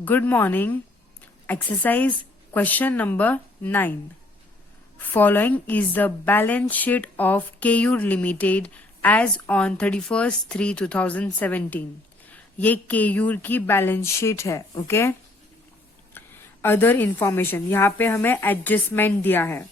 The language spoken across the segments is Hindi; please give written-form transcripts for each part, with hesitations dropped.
Good morning. Exercise question number 9. Following is the balance sheet of KU Limited as on 31st/3/2017. ये KU की बैलेंस शीट है. ओके. अदर इंफॉर्मेशन, यहाँ पे हमें एडजस्टमेंट दिया है.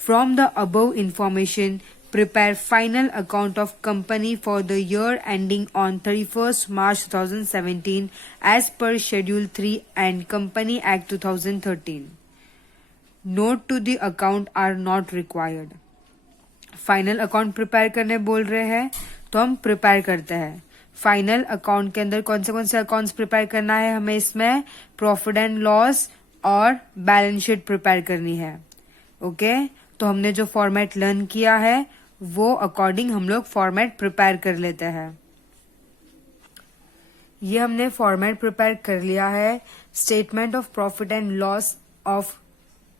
From the above information prepare final account of company for the year ending on 31st March 2017 as per Schedule 3 and Company Act 2013. Note to the account are not required. Final account prepare करने बोल रहे हैं तो हम प्रिपेयर करते हैं. फाइनल अकाउंट के अंदर कौन से अकाउंट्स प्रिपेयर करना है हमें? इसमें प्रॉफिट एंड लॉस और बैलेंस शीट प्रिपेयर करनी है. ओके. तो हमने जो फॉर्मेट लर्न किया है वो अकॉर्डिंग हम लोग फॉर्मेट प्रिपेयर कर लेते हैं. ये हमने फॉर्मेट प्रिपेयर कर लिया है. Statement of profit and loss of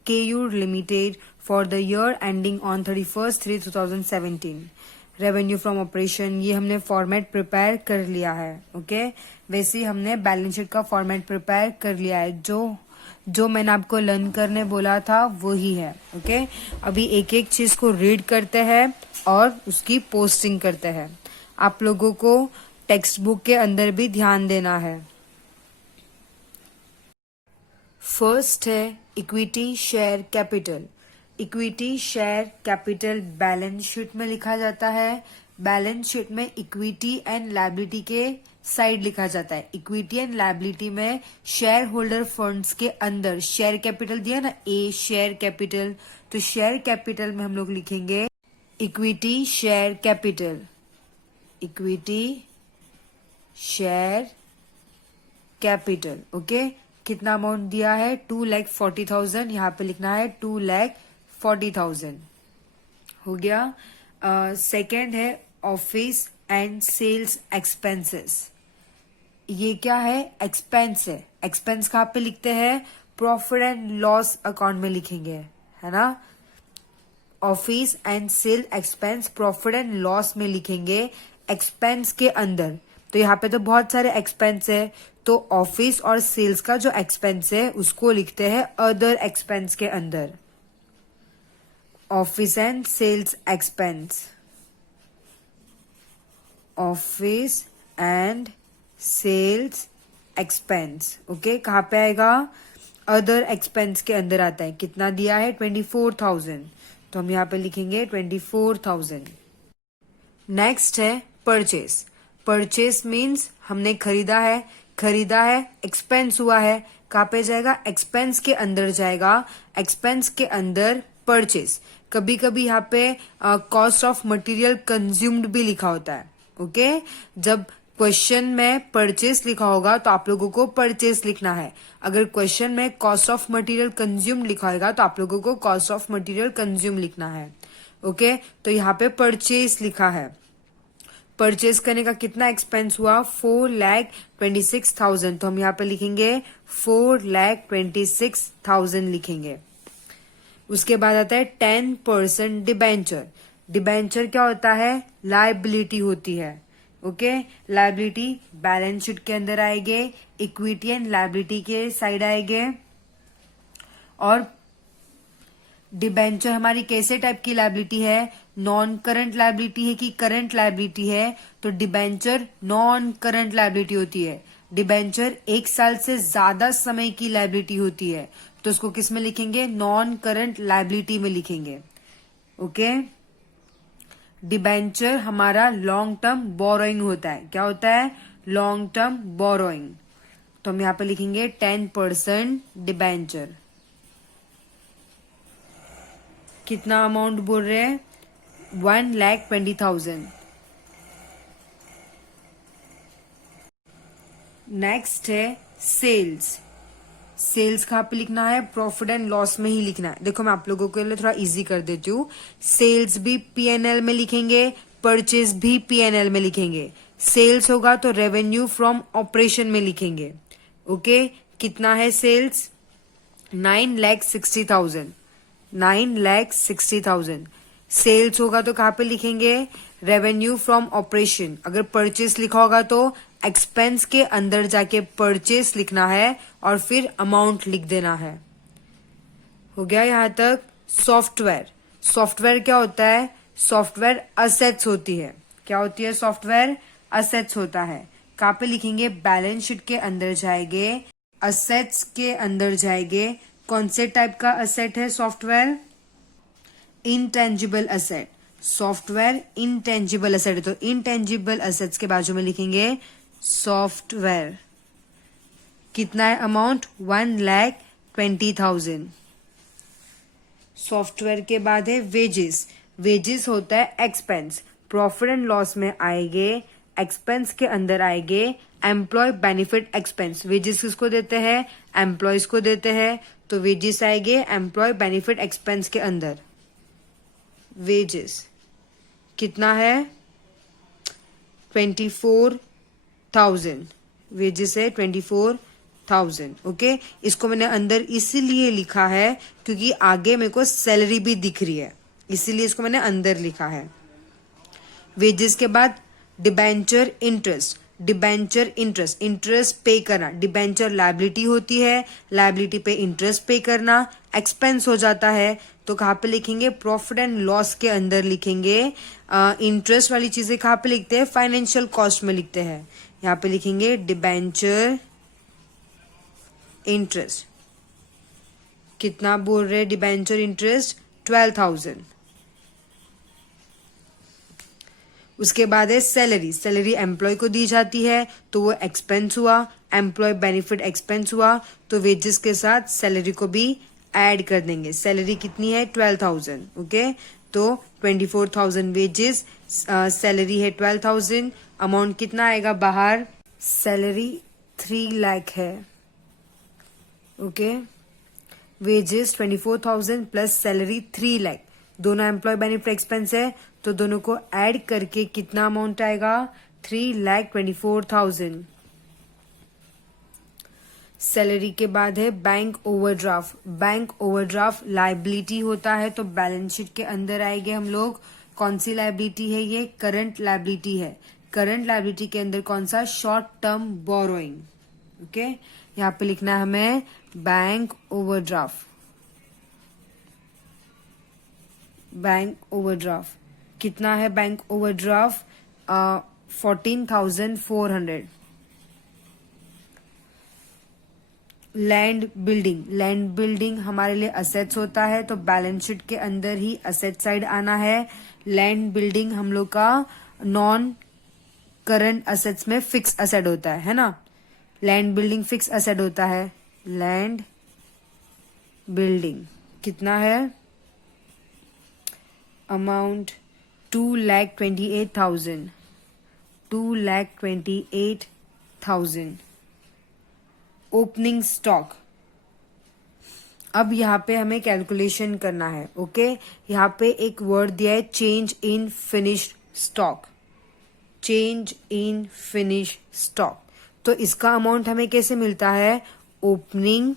KU limited for the year ending on 31st/3/2017. Revenue from operation, ये हमने फॉर्मेट प्रिपेयर कर लिया है. ओके. वैसे ही हमने बैलेंस शीट का फॉर्मेट प्रिपेयर कर लिया है. जो मैंने आपको लर्न करने बोला था वही है. ओके. अभी एक एक चीज को रीड करते हैं और उसकी पोस्टिंग करते हैं. आप लोगों को टेक्स्ट बुक के अंदर भी ध्यान देना है. फर्स्ट है equity share capital. Equity share capital balance sheet में लिखा जाता है. बैलेंस शीट में इक्विटी एंड लायबिलिटी के साइड लिखा जाता है. इक्विटी एंड लायबिलिटी में शेयर होल्डर फंड्स के अंदर शेयर कैपिटल दिया ना, ए शेयर कैपिटल, तो शेयर कैपिटल में हम लोग लिखेंगे equity share capital. Equity share capital. Okay. कितना अमाउंट दिया है? 2,40,000. यहाँ पे लिखना है 2,40,000. हो गया. सेकेंड है ऑफिस एंड सेल्स एक्सपेंसेस. ये क्या है? एक्सपेंस है. एक्सपेंस कहाँ पे लिखते हैं? प्रॉफिट एंड लॉस अकाउंट में लिखेंगे, है ना. Office and sale expense profit and loss में लिखेंगे एक्सपेंस के अंदर. तो यहाँ पे तो बहुत सारे एक्सपेंस है, तो ऑफिस और सेल्स का जो एक्सपेंस है उसको लिखते हैं अदर एक्सपेंस के अंदर. Office and sales expense. Office and sales expense. Okay. कहाँ पे आएगा? अदर एक्सपेंस के अंदर आता है. कितना दिया है? 24,000. तो हम यहाँ पे लिखेंगे 24,000. नेक्स्ट है परचेस. परचेस मीन्स हमने खरीदा है. एक्सपेंस हुआ है. कहाँ पे जाएगा? एक्सपेंस के अंदर जाएगा. एक्सपेंस के अंदर परचेस. कभी कभी यहाँ पे कॉस्ट ऑफ मटेरियल कंज्यूम्ड भी लिखा होता है. ओके. जब क्वेश्चन में परचेस लिखा होगा तो आप लोगों को परचेस लिखना है. अगर क्वेश्चन में कॉस्ट ऑफ मटेरियल कंज्यूम लिखा होगा तो आप लोगों को कॉस्ट ऑफ मटेरियल कंज्यूम लिखना है. ओके. तो यहाँ पे परचेस लिखा है. परचेस करने का कितना एक्सपेंस हुआ? 4,26,000. तो हम यहाँ पे लिखेंगे 4,26,000 लिखेंगे. उसके बाद आता है 10% डिबेंचर. डिबेंचर क्या होता है? लायबिलिटी होती है. ओके. लायबिलिटी बैलेंस शीट के अंदर आएंगे. इक्विटी एंड लायबिलिटी के साइड आएंगे. और डिबेंचर हमारी कैसे टाइप की लायबिलिटी है? नॉन करंट लायबिलिटी है कि करंट लायबिलिटी है? तो डिबेंचर नॉन करंट लायबिलिटी होती है. डिबेंचर 1 साल से ज्यादा समय की लायबिलिटी होती है, तो उसको किस में लिखेंगे? नॉन करंट लायबिलिटी में लिखेंगे. ओके. डिबेंचर हमारा लॉन्ग टर्म बोरोइंग होता है. क्या होता है? Long term borrowing. तो हम यहाँ पे लिखेंगे 10% डिबेंचर. कितना अमाउंट बोल रहे हैं? 1,20,000. नेक्स्ट है सेल्स. सेल्स कहाँ पे लिखना है? प्रॉफिट एंड लॉस में ही लिखना है. देखो मैं आप लोगों के लिए थोड़ा इजी कर देती हूँ. सेल्स भी P&L में लिखेंगे, परचेज भी P&L में लिखेंगे. सेल्स होगा तो रेवेन्यू फ्रॉम ऑपरेशन में लिखेंगे. ओके. कितना है सेल्स? 9,60,000. 9,60,000. सेल्स होगा तो कहाँ पे लिखेंगे? Revenue from operation. अगर परचेस लिखा होगा तो एक्सपेंस के अंदर जाके परचेस लिखना है और फिर अमाउंट लिख देना है। हो गया यहां तक। सॉफ्टवेयर, सॉफ्टवेयर क्या होता है? सॉफ्टवेयर असेट्स होती है। क्या होती है? सॉफ्टवेयर असेट्स होता है। कहाँ पे लिखेंगे? बैलेंस शीट के अंदर जाएंगे, असेट्स के अंदर जाएंगे। कौन से टाइप का असेट है software? Intangible asset. Software intangible asset है, तो इंटेंजिबल असेट्स के बाजू में लिखेंगे सॉफ्टवेयर। कितना है अमाउंट? 1,20,000। सॉफ्टवेयर के बाद है वेजेस। वेजेस होता है एक्सपेंस। प्रॉफिट एंड लॉस में आएंगे, एक्सपेंस के अंदर आएंगे एम्प्लॉय बेनिफिट एक्सपेंस। वेजेस किसको देते हैं? एम्प्लॉयज को देते हैं, तो वेजेस आएंगे एम्प्लॉय बेनिफिट एक्सपेंस के अंदर। वेजेस कितना है? 24,000। वेजेस है 24,000। ओके, इसको मैंने अंदर इसीलिए लिखा है क्योंकि आगे मेरे को सैलरी भी दिख रही है, इसीलिए इसको मैंने अंदर लिखा है। वेजेस के बाद debenture interest. Debenture interest, interest पे करना। डिबेंचर लायबिलिटी होती है, लायबिलिटी पे इंटरेस्ट पे करना, एक्सपेंस हो जाता है। तो कहाँ पे लिखेंगे? प्रॉफिट एंड लॉस के अंदर लिखेंगे। इंटरेस्ट वाली चीजें कहाँ पे लिखते हैं? फाइनेंशियल कॉस्ट में लिखते हैं। यहाँ पे लिखेंगे डिबेंचर इंटरेस्ट। कितना बोल रहे? Debenture interest 12,000। उसके बाद है सैलरी। सैलरी एम्प्लॉय को दी जाती है तो वो एक्सपेंस हुआ, एम्प्लॉय बेनिफिट एक्सपेंस हुआ, तो वेजेस के साथ सैलरी को भी ऐड कर देंगे। सैलरी कितनी है? 12,000। ओके, तो 24,000 वेजेस, सैलरी है 12,000। अमाउंट कितना आएगा बाहर? सैलरी 3 लाख है। Okay, wages 24,000 plus salary 3 lakh, दोनों एम्प्लॉय बेनिफिट एक्सपेंस है, तो दोनों को ऐड करके कितना अमाउंट आएगा? 3,24,000। सैलरी के बाद है bank overdraft. Bank overdraft liability होता है, तो बैलेंस शीट के अंदर आएंगे हम लोग। कौन सी लायबिलिटी है ये? करंट लायबिलिटी है। करंट लायबिलिटी के अंदर कौन सा? Short term borrowing. ओके, यहाँ पे लिखना है हमें बैंक ओवरड्राफ्ट। बैंक ओवरड्राफ्ट कितना है? Bank overdraft 14,400। Land building, land building हमारे लिए असेट्स होता है, तो बैलेंस शीट के अंदर ही असेट साइड आना है। लैंड बिल्डिंग हम लोग का नॉन करंट असेट्स में फिक्स असेट होता है ना? लैंड बिल्डिंग फिक्स असेट होता है। लैंड बिल्डिंग कितना है? अमाउंट 2,28,000। 2,28,000। ओपनिंग स्टॉक, अब यहाँ पे हमें कैलकुलेशन करना है। ओके, यहाँ पे एक वर्ड दिया है change in finished stock. Change in finish stock, तो इसका अमाउंट हमें कैसे मिलता है? ओपनिंग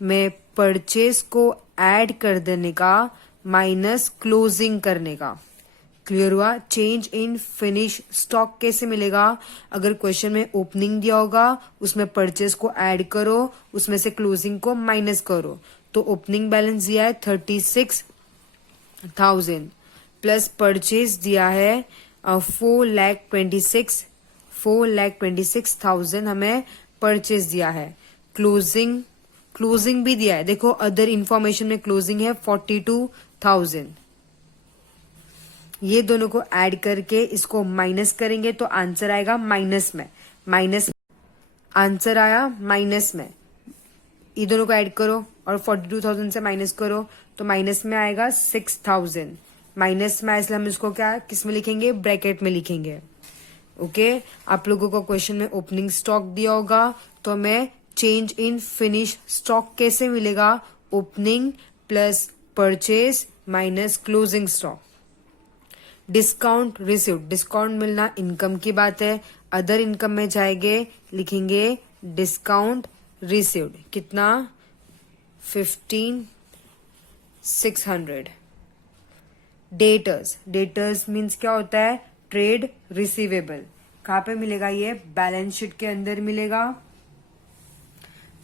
में परचेस को ऐड कर देने का माइनस क्लोजिंग करने का। क्लियर हुआ? चेंज इन फिनिश स्टॉक कैसे मिलेगा? अगर क्वेश्चन में ओपनिंग दिया होगा, उसमें परचेस को ऐड करो, उसमें से क्लोजिंग को माइनस करो। तो ओपनिंग बैलेंस दिया है 36,000 प्लस परचेस दिया है 4,26,000 हमें परचेस दिया है। क्लोजिंग, क्लोजिंग भी दिया है। देखो अदर इंफॉर्मेशन में क्लोजिंग है 42,000। ये दोनों को ऐड करके इसको माइनस करेंगे तो आंसर आएगा माइनस में। माइनस आंसर आया माइनस में। ये दोनों को ऐड करो और 42,000 से माइनस करो तो माइनस में आएगा 6,000। माइनस में इसलिए हम इसको क्या किस में लिखेंगे? ब्रैकेट में लिखेंगे। ओके, आप लोगों को क्वेश्चन में ओपनिंग स्टॉक दिया होगा तो हमें चेंज इन फिनिश स्टॉक कैसे मिलेगा? Opening plus purchase minus closing stock. Discount received, discount मिलना इनकम की बात है। अदर इनकम में जाएंगे, लिखेंगे डिस्काउंट रिसीव्ड। कितना? 15,600। डेटर्स, डेटर्स मीन्स क्या होता है? Trade receivable. कहाँ पे मिलेगा ये? बैलेंस शीट के अंदर मिलेगा।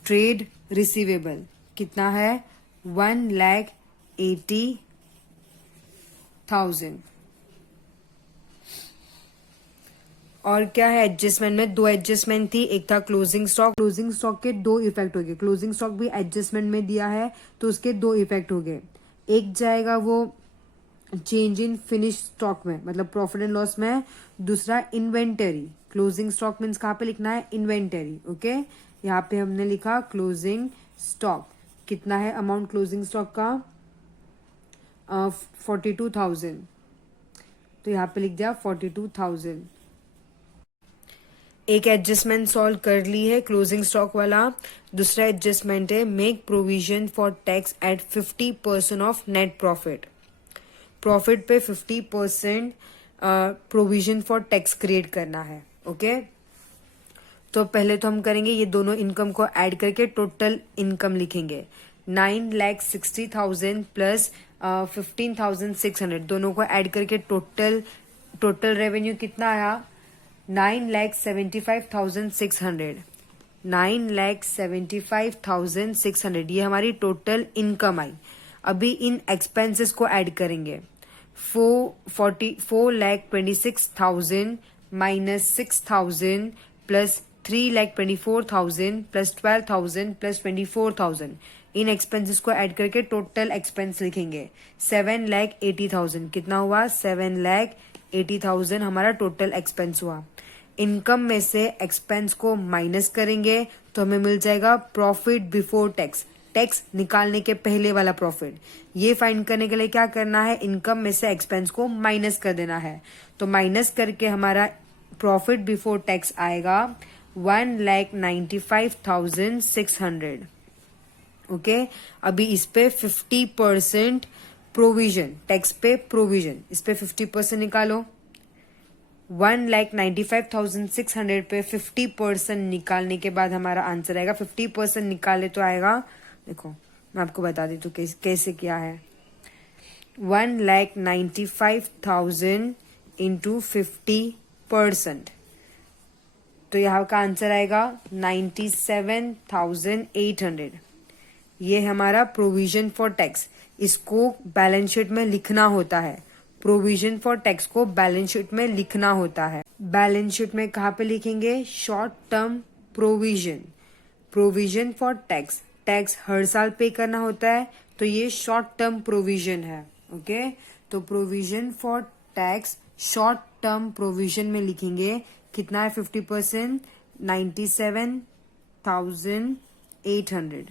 ट्रेड रिसीवेबल कितना है? 1,80,000। और क्या है एडजस्टमेंट में? दो एडजस्टमेंट थी, एक था क्लोजिंग स्टॉक। क्लोजिंग स्टॉक के दो इफेक्ट हो गए। क्लोजिंग स्टॉक भी एडजस्टमेंट में दिया है तो उसके दो इफेक्ट हो गए। एक जाएगा वो चेंज इन फिनिश स्टॉक में, मतलब प्रॉफिट एंड लॉस में। दूसरा इन्वेंटरी। क्लोजिंग स्टॉक मीन्स कहाँ पे लिखना है? इन्वेंटरी। ओके, यहाँ पे हमने लिखा क्लोजिंग स्टॉक। कितना है अमाउंट क्लोजिंग स्टॉक का? 42,000। तो यहाँ पे लिख दिया 42,000। एक एडजस्टमेंट सॉल्व कर ली है क्लोजिंग स्टॉक वाला। दूसरा एडजस्टमेंट है make provision for tax at 50% of net profit. Profit पे 50% प्रोविजन फॉर टैक्स क्रिएट करना है। ओके, तो पहले तो हम करेंगे ये दोनों इनकम को ऐड करके टोटल इनकम लिखेंगे। 9,60,000 प्लस 15,600 दोनों को ऐड करके टोटल रेवेन्यू कितना आया? 9,75,600। 9,75,600 ये हमारी टोटल इनकम आई। अभी इन एक्सपेंसेस को ऐड करेंगे। 4,26,000 माइनस 6,000 प्लस 3,24,000 प्लस 12,000 प्लस 24,000। इन एक्सपेंसेस को ऐड करके टोटल एक्सपेंस लिखेंगे। 7,80,000 कितना हुआ? 7,80,000 हमारा टोटल एक्सपेंस हुआ। इनकम में से एक्सपेंस को माइनस करेंगे तो हमें मिल जाएगा प्रॉफिट बिफोर टैक्स। टैक्स निकालने के पहले वाला प्रॉफिट। ये फाइंड करने के लिए क्या करना है? इनकम में से एक्सपेंस को माइनस कर देना है। तो माइनस करके हमारा प्रॉफिट बिफोर टैक्स आएगा 1,95,600। ओके, अभी इस पे 50% प्रोविजन, टैक्स पे प्रोविजन, इस पे 50% निकालो। 1,95,600 पे 50% निकालने के बाद हमारा आंसर आएगा। 50% निकाले तो आएगा, देखो मैं आपको बता दी तो कैसे क्या है। 1,95,000 इंटू 50%, तो यहाँ का आंसर आएगा 97,800। ये हमारा प्रोविजन फॉर टैक्स। इसको बैलेंस शीट में लिखना होता है। प्रोविजन फॉर टैक्स को बैलेंस शीट में लिखना होता है। बैलेंस शीट में कहाँ पे लिखेंगे? Short term provision. Provision for tax, tax हर साल पे करना होता है तो ये शॉर्ट टर्म प्रोविजन है। ओके, तो provision for tax short term provision में लिखेंगे। कितना है 50%? 97,800।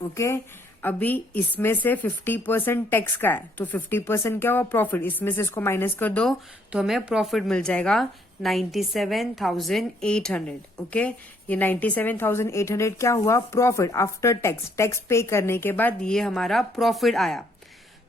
ओके, अभी इसमें से 50% टैक्स का है तो 50% क्या हुआ? प्रॉफिट। इसमें से इसको माइनस कर दो तो हमें प्रॉफिट मिल जाएगा 97,800। ओके, ये 97,800 क्या हुआ? Profit after tax. टैक्स पे करने के बाद ये हमारा प्रॉफिट आया।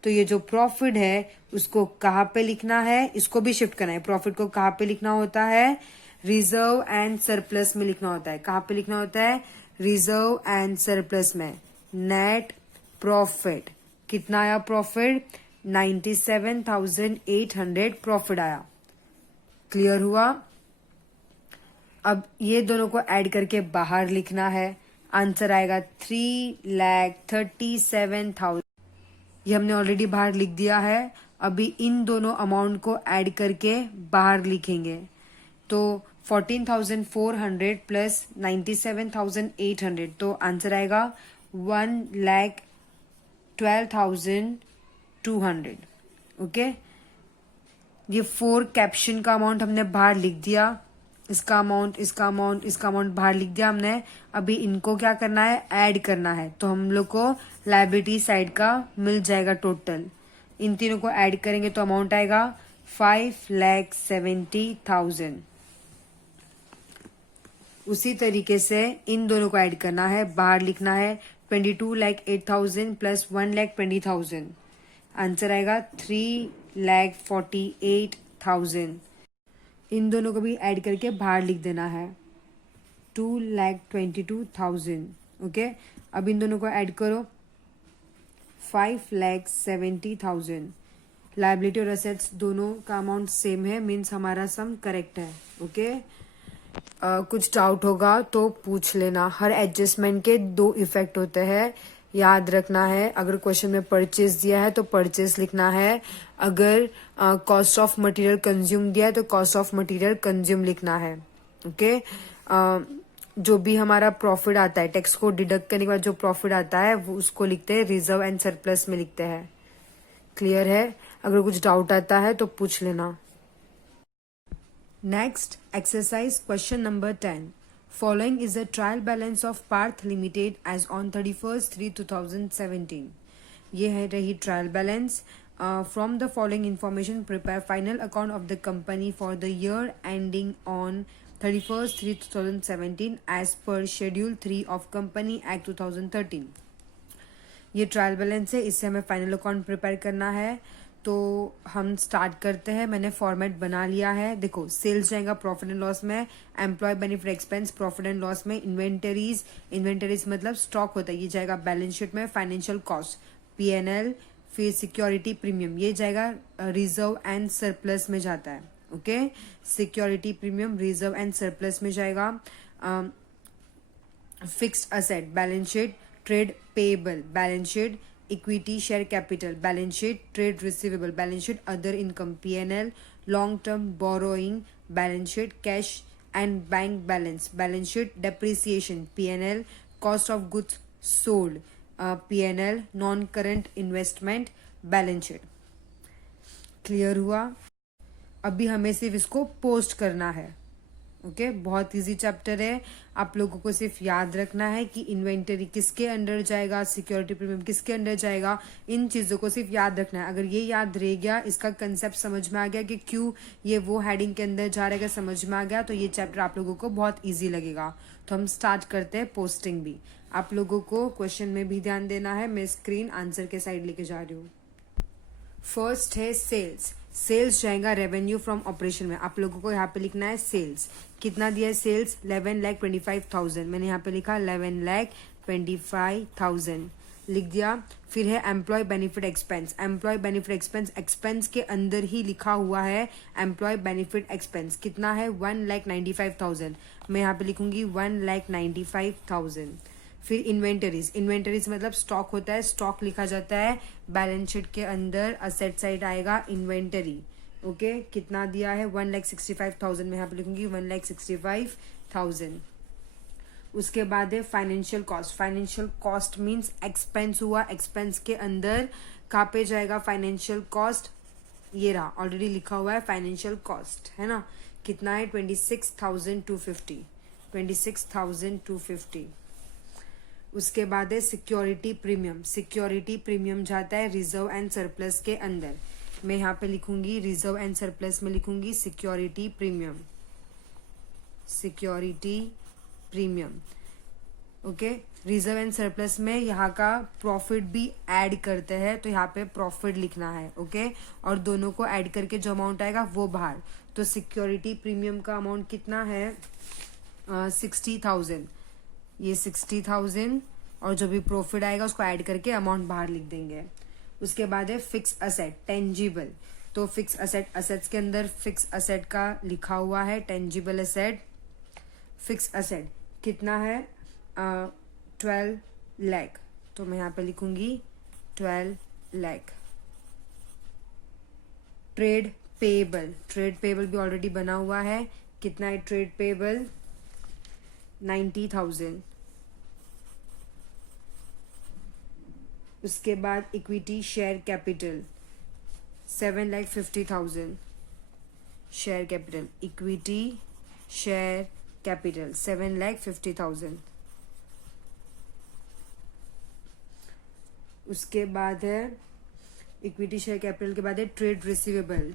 तो ये जो प्रॉफिट है उसको कहाँ पे लिखना है? इसको भी शिफ्ट करना है। प्रॉफिट को कहाँ पे लिखना होता है? रिजर्व एंड सरप्लस में लिखना होता है। कहाँ पे लिखना होता है? रिजर्व एंड सरप्लस में। नेट प्रॉफिट कितना आया? प्रॉफिट 97,800 प्रॉफिट आया। क्लियर हुआ? अब ये दोनों को ऐड करके बाहर लिखना है। आंसर आएगा 3,37,000। ये हमने ऑलरेडी बाहर लिख दिया है। अभी इन दोनों अमाउंट को ऐड करके बाहर लिखेंगे। तो 14,400 प्लस 97,800, तो आंसर आएगा 1,12,200। ओके, ये 4 कैप्शन का अमाउंट हमने बाहर लिख दिया। इसका अमाउंट, इसका अमाउंट, इसका अमाउंट बाहर लिख दिया हमने। अभी इनको क्या करना है? ऐड करना है। तो हम लोग को लायबिलिटी साइड का मिल जाएगा टोटल। इन तीनों को ऐड करेंगे तो अमाउंट आएगा 5,70,000। उसी तरीके से इन दोनों को ऐड करना है, बाहर लिखना है 22,08,000 प्लस 1,20,000। आंसर आएगा 3,48,000। इन दोनों को भी ऐड करके बाहर लिख देना है 2,22,000। ओके, अब इन दोनों को ऐड करो 5,70,000। लाइबिलिटी और असेट्स दोनों का अमाउंट सेम है, मीन्स हमारा सम करेक्ट है। ओके, कुछ डाउट होगा तो पूछ लेना। हर एडजस्टमेंट के दो इफेक्ट होते हैं, याद रखना है। अगर क्वेश्चन में परचेज दिया है तो परचेज लिखना है, अगर कॉस्ट ऑफ मटेरियल कंज्यूम दिया है तो कॉस्ट ऑफ मटेरियल कंज्यूम लिखना है। ओके, जो भी हमारा प्रॉफिट आता है, टैक्स को डिडक्ट करने के बाद जो प्रॉफिट आता है वो उसको लिखते हैं रिजर्व एंड सरप्लस में लिखते हैं। क्लियर है? अगर कुछ डाउट आता है तो पूछ लेना। Next exercise question number 10। Following is a trial balance of Parth Limited as on 31st/3/2017. ये है रही trial balance. From the following information prepare final account of the company for the year ending on 31st/3/2017 as per schedule 3 of company act 2013। ये ट्रायल बैलेंस है, इससे हमें फाइनल अकाउंट प्रिपेयर करना है। तो हम स्टार्ट करते हैं। मैंने फॉर्मेट बना लिया है। देखो, सेल्स जाएगा प्रॉफिट एंड लॉस में, employ benefit expense profit and loss में, इन्वेंटरीज मतलब स्टॉक होता है, ये जाएगा बैलेंस शीट में, फाइनेंशियल कॉस्ट पीएनएल, फिर सिक्योरिटी प्रीमियम ये जाएगा रिजर्व एंड सरप्लस में जाता है। Okay, security premium reserve and surplus में जाएगा। Fixed asset balance sheet, trade payable balance sheet, equity share capital balance sheet, trade receivable balance sheet, other income PNL, long term borrowing balance sheet, cash and bank balance sheet, depreciation PNL, cost of goods sold PNL, non current investment balance sheet. Clear हुआ? अभी हमें सिर्फ इसको पोस्ट करना है। ओके, बहुत इजी चैप्टर है। आप लोगों को सिर्फ याद रखना है कि इन्वेंटरी किसके अंडर जाएगा, सिक्योरिटी प्रीमियम किसके अंडर जाएगा, इन चीजों को सिर्फ याद रखना है। अगर ये याद रह गया, इसका कंसेप्ट समझ में आ गया कि क्यों ये वो हेडिंग के अंदर जा रहेगा, समझ में आ गया, तो ये चैप्टर आप लोगों को बहुत ईजी लगेगा। तो हम स्टार्ट करते हैं पोस्टिंग भी। आप लोगों को क्वेश्चन में भी ध्यान देना है। मैं स्क्रीन आंसर के साइड लेके जा रही हूँ। फर्स्ट है सेल्स। सेल्स जाएगा रेवेन्यू फ्रॉम ऑपरेशन में। आप लोगों को यहाँ पे लिखना है सेल्स। कितना दिया है सेल्स? 11,25,000। मैंने यहाँ पे लिखा 11,25,000 लिख दिया। फिर है employ benefit expense. Employ benefit expense, expense के अंदर ही लिखा हुआ है एम्प्लॉय बेनिफिट एक्सपेंस। कितना है? 1,95,000। मैं यहाँ पे लिखूंगी 1,95,000। फिर इन्वेंटरीज मतलब स्टॉक होता है, स्टॉक लिखा जाता है बैलेंस शीट के अंदर, असेट साइड आएगा इन्वेंटरी। ओके, कितना दिया है? 1,65,000। मैं यहाँ पे लिखूंगी 1,65,000। उसके बाद है financial cost. Financial cost means expense हुआ, एक्सपेंस के अंदर कहाँ पे जाएगा फाइनेंशियल कॉस्ट? ये रहा, ऑलरेडी लिखा हुआ है फाइनेंशियल कॉस्ट, है ना। कितना है? 26,250। 26,250। उसके बाद है सिक्योरिटी प्रीमियम। सिक्योरिटी प्रीमियम जाता है रिजर्व एंड सरप्लस के अंदर। मैं यहाँ पे लिखूंगी रिजर्व एंड सरप्लस में लिखूंगी security premium. Security premium. Okay, reserve and surplus में यहाँ का प्रॉफिट भी ऐड करते हैं, तो यहाँ पे प्रॉफिट लिखना है। ओके, और दोनों को ऐड करके जो अमाउंट आएगा वो बाहर। तो सिक्योरिटी प्रीमियम का अमाउंट कितना है? 60,000। ये 60,000 और जो भी प्रॉफिट आएगा उसको ऐड करके अमाउंट बाहर लिख देंगे। उसके बाद है फिक्स असेट टेंजिबल। तो फिक्स असेट, असेट्स के अंदर फिक्स असेट का लिखा हुआ है टेंजिबल असेट। फिक्स असेट कितना है? 12 लाख। तो मैं यहाँ पे लिखूंगी 12 lakh. Trade payable, trade payable भी ऑलरेडी बना हुआ है। कितना है ट्रेड पेएबल? 90,000। उसके बाद equity share capital 7,50,000। Share capital, equity share capital 7,50,000। उसके बाद है इक्विटी शेयर कैपिटल के बाद है ट्रेड रिसीवेबल।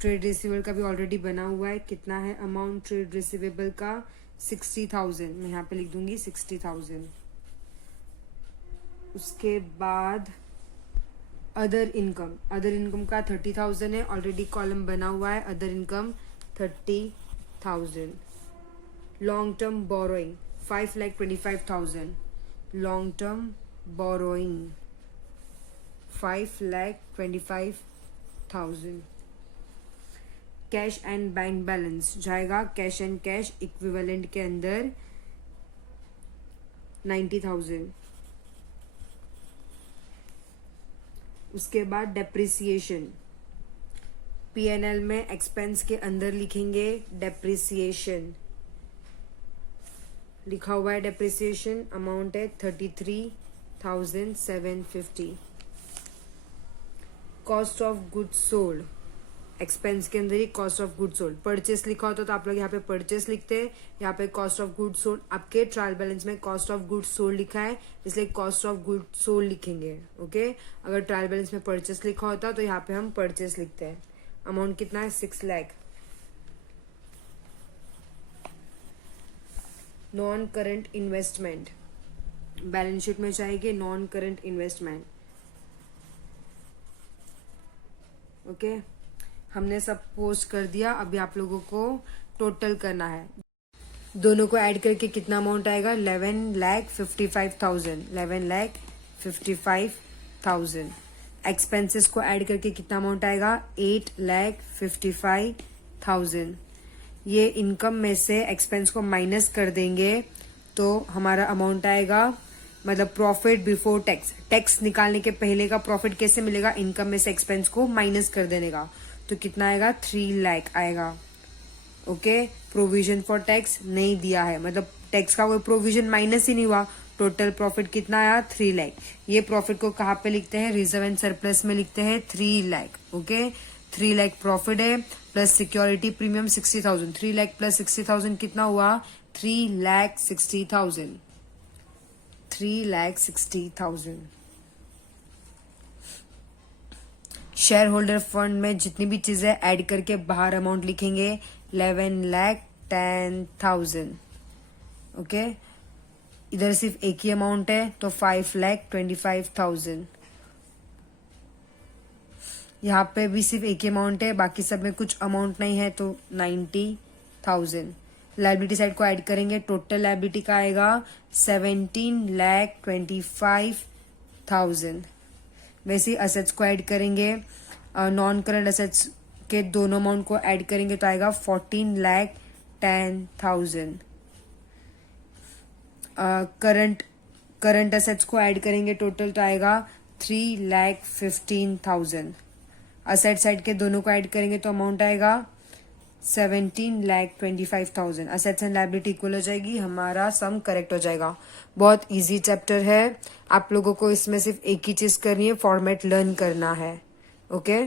ट्रेड रिसीवेबल का भी ऑलरेडी बना हुआ है। कितना है अमाउंट ट्रेड रिसीवेबल का? 60,000। मैं यहाँ पे लिख दूंगी 60,000। उसके बाद अदर इनकम। अदर इनकम का 30,000 है, ऑलरेडी कॉलम बना हुआ है other income 30,000। Long term borrowing 5,25,000। Long term borrowing 5,25,000। 1000। Cash and bank balance जाएगा कैश एंड कैश इक्विवेलेंट के अंदर 90,000। उसके बाद डेप्रिसिएशन, पीएनएल में एक्सपेंस के अंदर लिखेंगे डेप्रिसिएशन, लिखा हुआ है डेप्रिसिएशन, अमाउंट है 33,750। Cost of goods sold, expense के अंदर ही cost of goods sold, purchase लिखा होता तो आप लोग यहाँ पे परचेस लिखते हैं, यहाँ पे कॉस्ट ऑफ गुड्स सोल्ड। आपके ट्रायल बैलेंस में कॉस्ट ऑफ गुड्स सोल्ड लिखा है इसलिए कॉस्ट ऑफ गुड्स सोल्ड लिखेंगे। ओके, अगर ट्रायल बैलेंस में परचेस लिखा होता तो यहाँ पे हम परचेस लिखते हैं। अमाउंट कितना है 6 lakh. Non current investment, balance sheet में चाहिए नॉन करंट इन्वेस्टमेंट। ओके, हमने सब पोस्ट कर दिया, अभी आप लोगों को टोटल करना है। दोनों को ऐड करके कितना अमाउंट आएगा 11,55,000। 11,55,000। एक्सपेंसेस को ऐड करके कितना अमाउंट आएगा 8,55,000। ये इनकम में से एक्सपेंस को माइनस कर देंगे तो हमारा अमाउंट आएगा, मतलब प्रॉफिट बिफोर टैक्स। टैक्स निकालने के पहले का प्रॉफिट कैसे मिलेगा, इनकम में से एक्सपेंस को माइनस कर देने का, तो कितना आएगा 3 लाख आएगा। ओके, प्रोविजन फॉर टैक्स नहीं दिया है, मतलब टैक्स का कोई प्रोविजन माइनस ही नहीं हुआ। टोटल प्रॉफिट कितना आया 3 लाख। ये प्रॉफिट को कहाँ पे लिखते हैं, रिजर्व एंड सरप्लस में लिखते हैं 3 लाख। ओके, 3 लाख प्रॉफिट है plus security premium 60,000। 3 lakh plus 60,000 कितना हुआ 3,60,000। 3,60,000। शेयर होल्डर फंड में जितनी भी चीजें ऐड करके बाहर अमाउंट लिखेंगे 11,10,000। ओके, इधर सिर्फ एक ही अमाउंट है तो 5,25,000। यहाँ पे भी सिर्फ एक ही अमाउंट है, बाकी सब में कुछ अमाउंट नहीं है तो 90,000। लायबिलिटी साइड को ऐड करेंगे, टोटल लायबिलिटी का आएगा 17,25,000। वैसे ही असेट्स को ऐड करेंगे, नॉन करंट असेट्स के दोनों अमाउंट को ऐड करेंगे तो आएगा 14,10,000। करंट असेट्स को ऐड करेंगे टोटल तो आएगा 3,15,000। असेट साइड के दोनों को ऐड करेंगे तो अमाउंट आएगा 17,25,000। असेट्स एंड लायबिलिटी इक्वल हो जाएगी, हमारा सम करेक्ट हो जाएगा। बहुत इजी चैप्टर है, आप लोगों को इसमें सिर्फ एक ही चीज करनी है, फॉर्मेट लर्न करना है। ओके